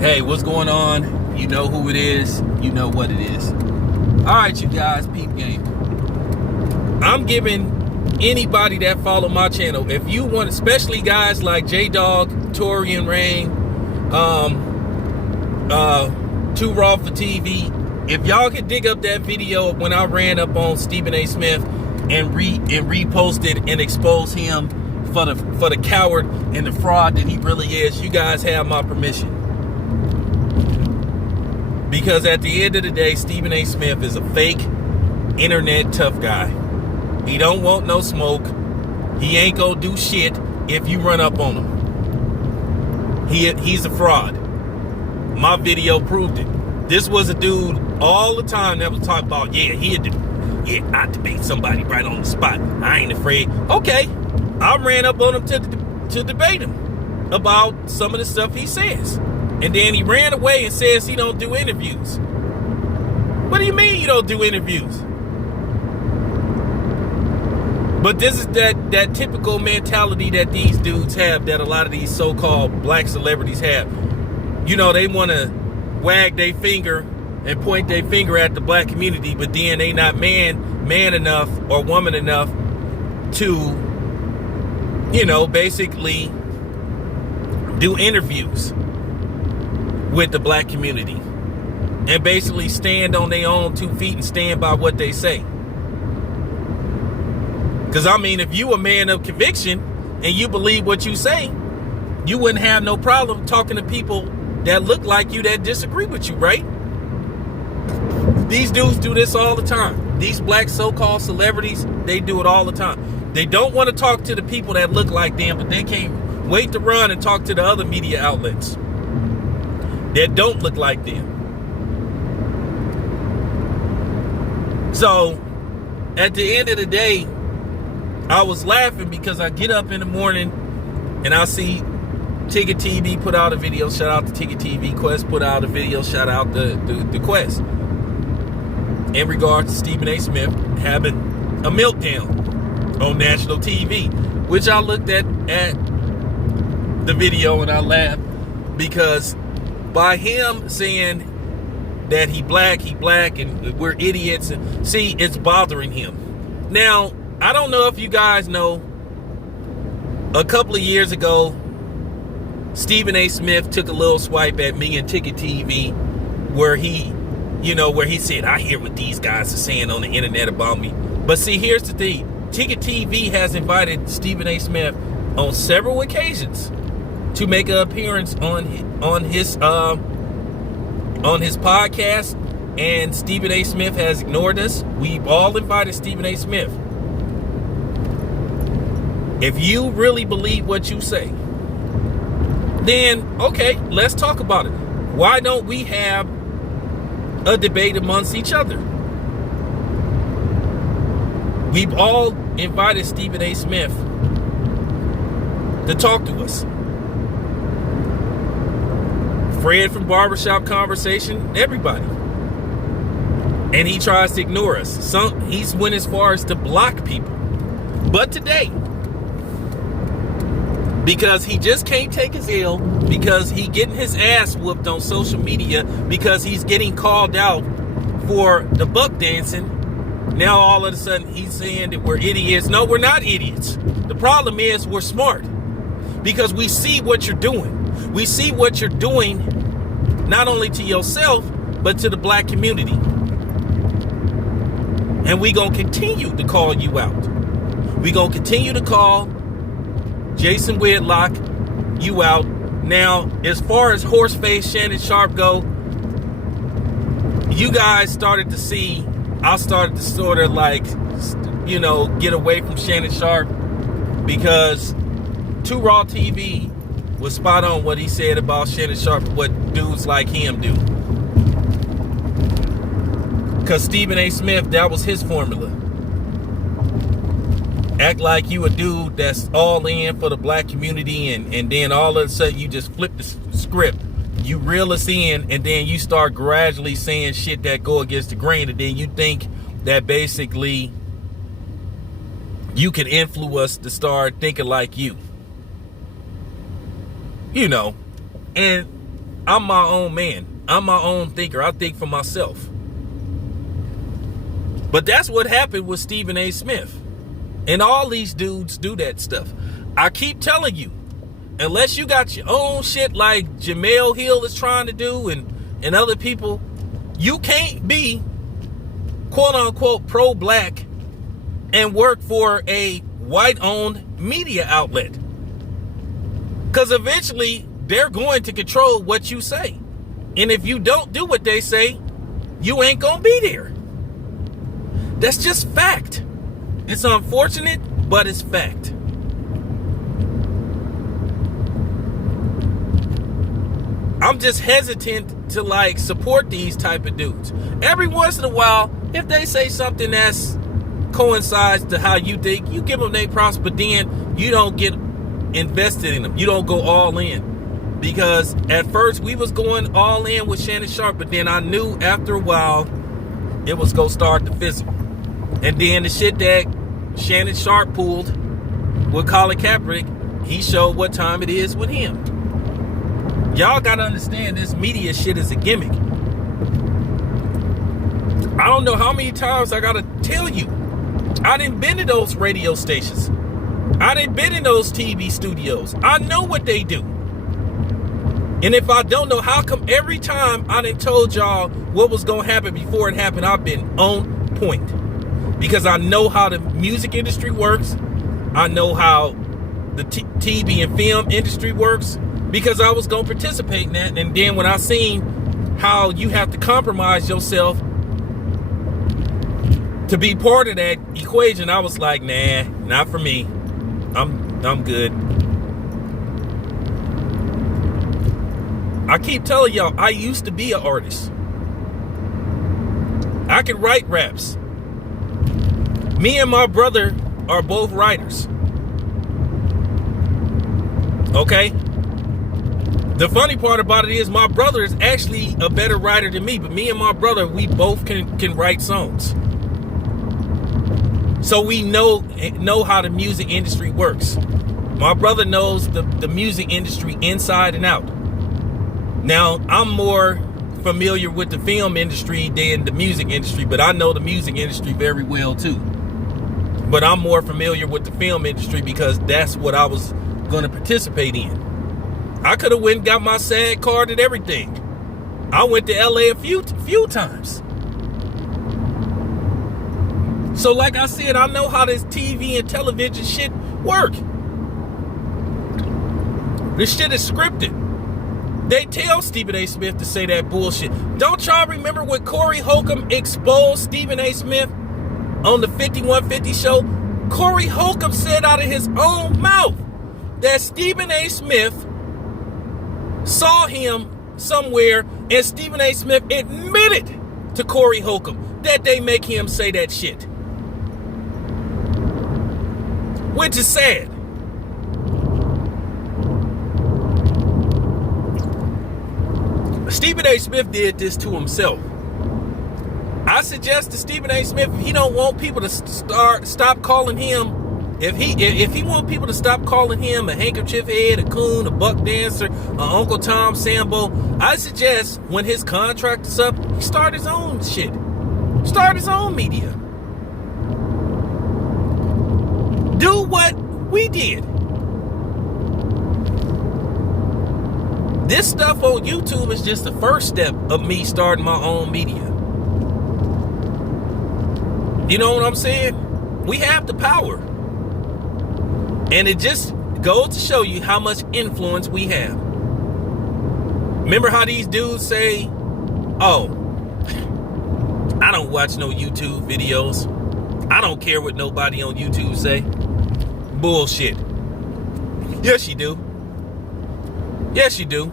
Hey, what's going on? You know who it is. You know what it is. All right, you guys, peep game. I'm giving anybody that follow my channel, if you want, especially guys like J-Dog, Torian Rain, Too Raw for TV, if y'all can dig up that video when I ran up on Stephen A. Smith and reposted and exposed him for the coward and the fraud that he really is, you guys have my permission. Because at the end of the day, Stephen A. Smith is a fake internet tough guy. He don't want no smoke. He ain't gonna do shit if you run up on him. He's a fraud. My video proved it. This was a dude all the time that was talking about, I debate somebody right on the spot. I ain't afraid. Okay, I ran up on him to debate him about some of the stuff he says. And then he ran away and says he don't do interviews. What do you mean you don't do interviews? But this is that typical mentality that these dudes have, that a lot of these so-called black celebrities have. You know, they want to wag their finger and point their finger at the black community, but then they not man enough or woman enough to, basically do interviews with the black community and basically stand on their own 2 feet and stand by what they say. Because if you a man of conviction and you believe what you say, you wouldn't have no problem talking to people that look like you, that disagree with you, right? These dudes do this all the time. These black so-called celebrities, they do it all the time. They don't want to talk to the people that look like them, but they can't wait to run and talk to the other media outlets that don't look like them. So at the end of the day, I was laughing because I get up in the morning and I see Ticket TV put out a video. Shout out to Ticket TV. Quest put out a video. Shout out the Quest in regards to Stephen A. Smith having a meltdown on national TV, which I looked at the video and I laughed because by him saying that he black and we're idiots, and see, it's bothering him. Now, I don't know if you guys know, a couple of years ago, Stephen A. Smith took a little swipe at me and Ticket TV where he said, I hear what these guys are saying on the internet about me. But see, here's the thing. Ticket TV has invited Stephen A. Smith on several occasions to make an appearance on his podcast, and Stephen A. Smith has ignored us. We've all invited Stephen A. Smith. If you really believe what you say, then okay, let's talk about it. Why don't we have a debate amongst each other? We've all invited Stephen A. Smith to talk to us. Fred from Barbershop Conversation, everybody. And he tries to ignore us. He's went as far as to block people. But today, because he just can't take his L, because he getting his ass whooped on social media, because he's getting called out for the buck dancing, now all of a sudden he's saying that we're idiots. No, we're not idiots. The problem is we're smart, because we see what you're doing. We see what you're doing not only to yourself, but to the black community. And we gonna continue to call you out. We gonna continue to call Jason Whitlock you out. Now, as far as Horseface, Shannon Sharp go, you guys started to see, I started to sort of get away from Shannon Sharp, because Too Raw TV was spot on what he said about Shannon Sharp and what dudes like him do. Because Stephen A. Smith, that was his formula. Act like you a dude that's all in for the black community, and then all of a sudden you just flip the script. You reel us in, and then you start gradually saying shit that go against the grain, and then you think that basically you can influence us to start thinking like you. And I'm my own man. I'm my own thinker. I think for myself. But that's what happened with Stephen A. Smith. And all these dudes do that stuff. I keep telling you, unless you got your own shit like Jamel Hill is trying to do and other people, you can't be quote unquote pro-black and work for a white-owned media outlet. Because eventually they're going to control what you say. And if you don't do what they say, you ain't gonna be there. That's just fact. It's unfortunate, but it's fact. I'm just hesitant to like support these type of dudes. Every once in a while, if they say something that's coincides to how you think, you give them their props, but then you don't get invested in them. You don't go all in. Because at first we was going all in with Shannon Sharpe, but then I knew after a while it was gonna start to fizzle. And then the shit that Shannon Sharpe pulled with Colin Kaepernick, he showed what time it is with him. Y'all gotta understand this media shit is a gimmick. I don't know how many times I gotta tell you. I done been to those radio stations. I done been in those TV studios. I know what they do. And if I don't know, how come every time I done told y'all what was gonna happen before it happened, I've been on point? Because I know how the music industry works. I know how the TV and film industry works. Because I was gonna participate in that. And then when I seen how you have to compromise yourself to be part of that equation, I was like, nah, not for me. I'm good. I keep telling y'all, I used to be an artist. I can write raps. Me and my brother are both writers. Okay? The funny part about it is my brother is actually a better writer than me, but me and my brother, we both can write songs. So we know how the music industry works. My brother knows the music industry inside and out. Now, I'm more familiar with the film industry than the music industry, but I know the music industry very well too. But I'm more familiar with the film industry because that's what I was going to participate in. I could have went and got my SAG card and everything. I went to LA a few times. So like I said, I know how this TV and television shit work. This shit is scripted. They tell Stephen A. Smith to say that bullshit. Don't y'all remember when Corey Holcomb exposed Stephen A. Smith on the 5150 show? Corey Holcomb said out of his own mouth that Stephen A. Smith saw him somewhere, and Stephen A. Smith admitted to Corey Holcomb that they make him say that shit. Which is sad. Stephen A. Smith did this to himself. I suggest to Stephen A. Smith, if he don't want people to stop calling him, if he want people to stop calling him a handkerchief head, a coon, a buck dancer, a Uncle Tom Sambo, I suggest when his contract is up, he start his own shit. Start his own media. Do what we did. This stuff on YouTube is just the first step of me starting my own media. You know what I'm saying? We have the power. And it just goes to show you how much influence we have. Remember how these dudes say, oh, I don't watch no YouTube videos. I don't care what nobody on YouTube say. Bullshit. Yes, you do. Yes, you do.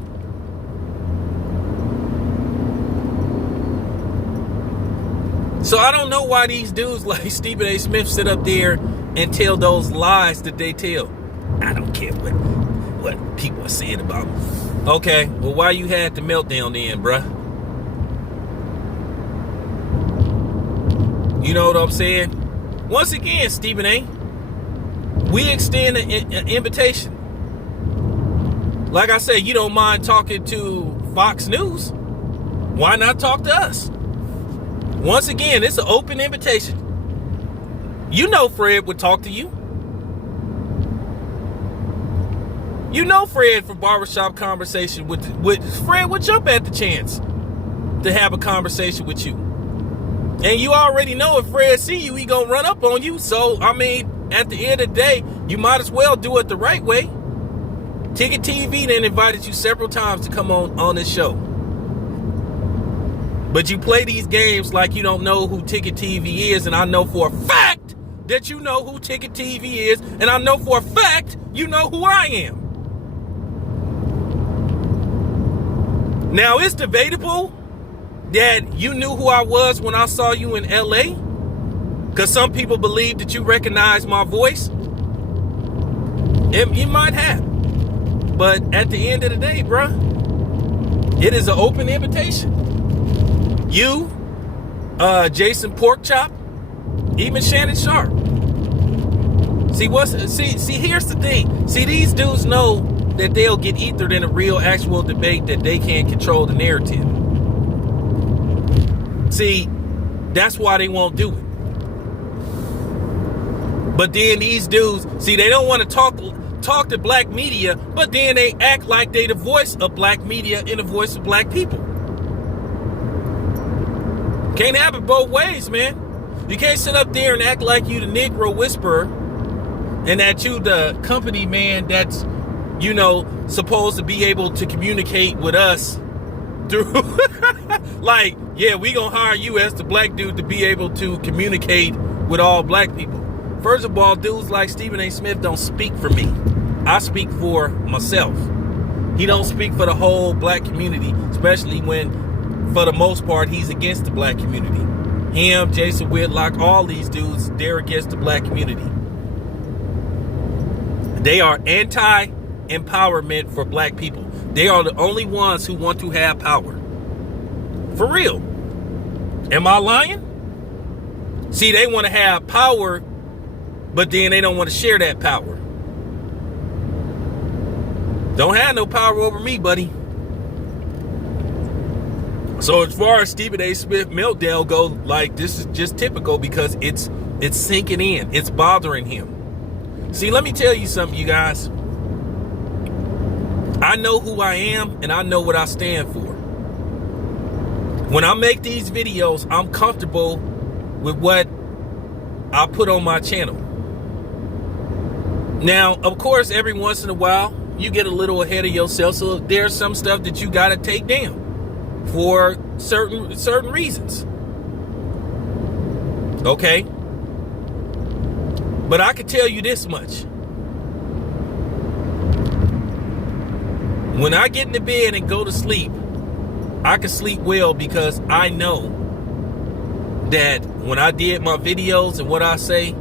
So I don't know why these dudes like Stephen A. Smith sit up there and tell those lies that they tell. I don't care what people are saying about me. Okay, well, why you had the meltdown then, bruh? You know what I'm saying? Once again, Stephen A., we extend an invitation. Like I said, you don't mind talking to Fox News, why not talk to us? Once again, it's an open invitation. You know Fred would talk to you. You know Fred for barbershop conversation with Fred would jump at the chance to have a conversation with you. And you already know if Fred see you, he gonna run up on you. So, I mean, at the end of the day, you might as well do it the right way. Ticket TV then invited you several times to come on this show. But you play these games like you don't know who Ticket TV is, and I know for a fact that you know who Ticket TV is, and I know for a fact you know who I am. Now, it's debatable that you knew who I was when I saw you in LA, because some people believe that you recognize my voice. You might have. But at the end of the day, bruh, it is an open invitation. You, Jason Porkchop, even Shannon Sharp. See, here's the thing. See, these dudes know that they'll get ethered in a real actual debate that they can't control the narrative. See, that's why they won't do it. But then these dudes, see, they don't want to talk to black media, but then they act like they the voice of black media and the voice of black people. Can't have it both ways, man. You can't sit up there and act like you the Negro Whisperer and that you the company man that's, you know, supposed to be able to communicate with us through like, yeah, we gonna hire you as the black dude to be able to communicate with all black people. First of all, dudes like Stephen A. Smith don't speak for me. I speak for myself. He don't speak for the whole black community, especially when, for the most part, he's against the black community. Him, Jason Whitlock, all these dudes, they're against the black community. They are anti-empowerment for black people. They are the only ones who want to have power. For real. Am I lying? See, they want to have power, but then they don't want to share that power. Don't have no power over me, buddy. So as far as Stephen A. Smith meltdown go, like, this is just typical because it's sinking in. It's bothering him. See, let me tell you something, you guys. I know who I am and I know what I stand for. When I make these videos, I'm comfortable with what I put on my channel. Now, of course, every once in a while, you get a little ahead of yourself. So there's some stuff that you got to take down for certain reasons. Okay? But I can tell you this much. When I get into bed and go to sleep, I can sleep well because I know that when I did my videos and what I say,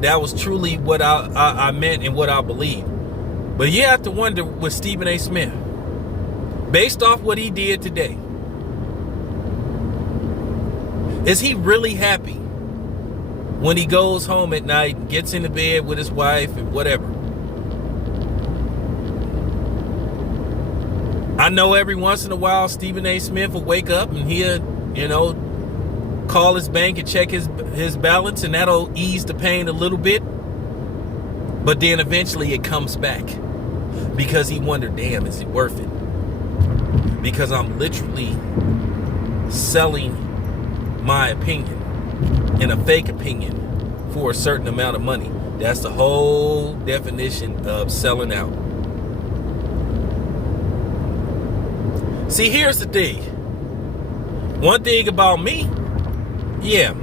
that was truly what I meant and what I believe. But you have to wonder with Stephen A. Smith, based off what he did today, is he really happy when he goes home at night, gets into bed with his wife and whatever? I know every once in a while Stephen A. Smith will wake up and he'll, you know, call his bank and check his balance, and that'll ease the pain a little bit. But then eventually it comes back because he wondered, damn, is it worth it? Because I'm literally selling my opinion and a fake opinion for a certain amount of money. That's the whole definition of selling out. See, here's the thing. One thing about me, yeah,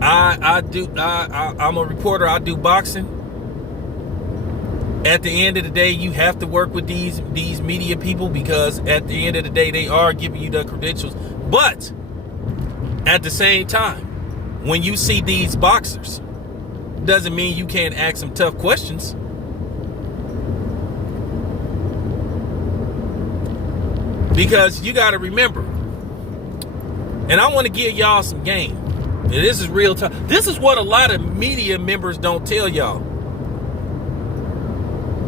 I'm a reporter. I do boxing. At the end of the day, you have to work with these media people because at the end of the day, they are giving you the credentials. But at the same time, when you see these boxers, doesn't mean you can't ask them tough questions. Because you got to remember, and I want to give y'all some game. And this is real time. This is what a lot of media members don't tell y'all.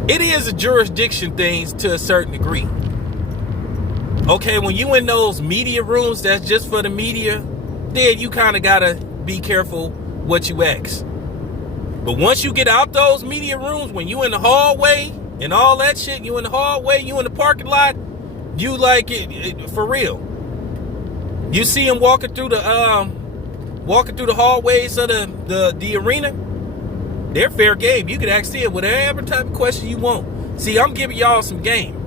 It is a jurisdiction thing to a certain degree. Okay, when you in those media rooms that's just for the media, then you kind of gotta be careful what you ask. But once you get out those media rooms, when you in the hallway and all that shit, you in the hallway, you in the parking lot, you like it for real. You see them walking through the hallways of the arena. They're fair game. You can ask them whatever type of question you want. See, I'm giving y'all some game.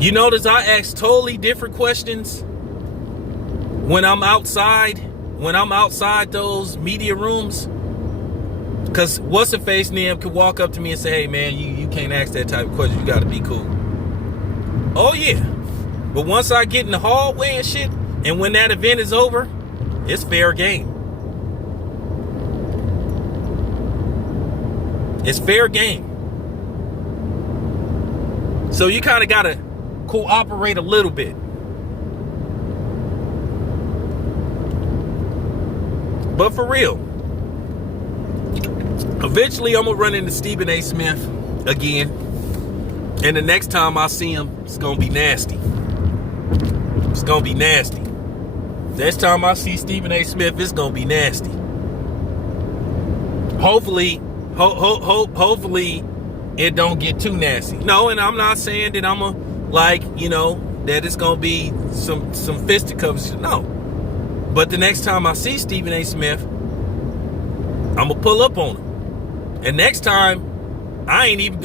You notice I ask totally different questions when I'm outside those media rooms. Because what's the face name could walk up to me and say, hey man, you can't ask that type of question. You got to be cool. Oh yeah. But once I get in the hallway and shit, and when that event is over, it's fair game. It's fair game. So you kind of got to cooperate a little bit. But for real, eventually I'm going to run into Stephen A. Smith again. And the next time I see him, it's going to be nasty. It's going to be nasty. Next time I see Stephen A. Smith, it's going to be nasty. Hopefully, hopefully it don't get too nasty. No, and I'm not saying that I'm that it's going to be some fisticuffs. No. But the next time I see Stephen A. Smith, I'm going to pull up on him. And next time, I ain't even,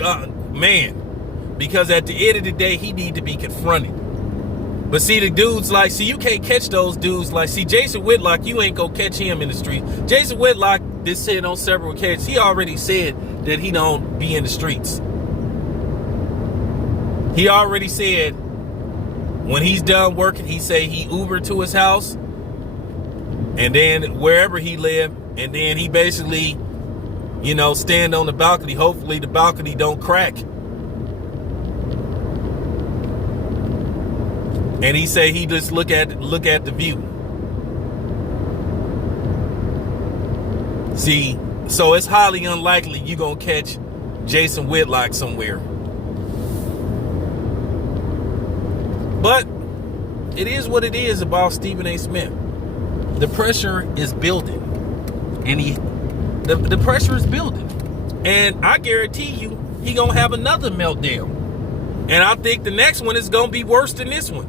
because at the end of the day, he need to be confronted. But see, the dudes you can't catch those dudes. Jason Whitlock, you ain't gonna catch him in the street. Jason Whitlock did said on several occasions, he already said that he don't be in the streets. He already said when he's done working, he say he Uber to his house and then wherever he lived, and then he basically, stand on the balcony. Hopefully the balcony don't crack. And he say he just look at the view. See, so it's highly unlikely you gonna catch Jason Whitlock somewhere. But it is what it is about Stephen A. Smith. The pressure is building. And the pressure is building. And I guarantee you, he gonna have another meltdown. And I think the next one is gonna be worse than this one.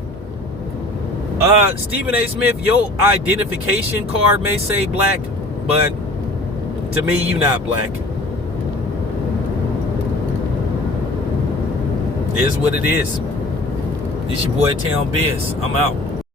Stephen A. Smith, your identification card may say black, but to me, you not black. It is what it is. It's your boy Town Biz. I'm out.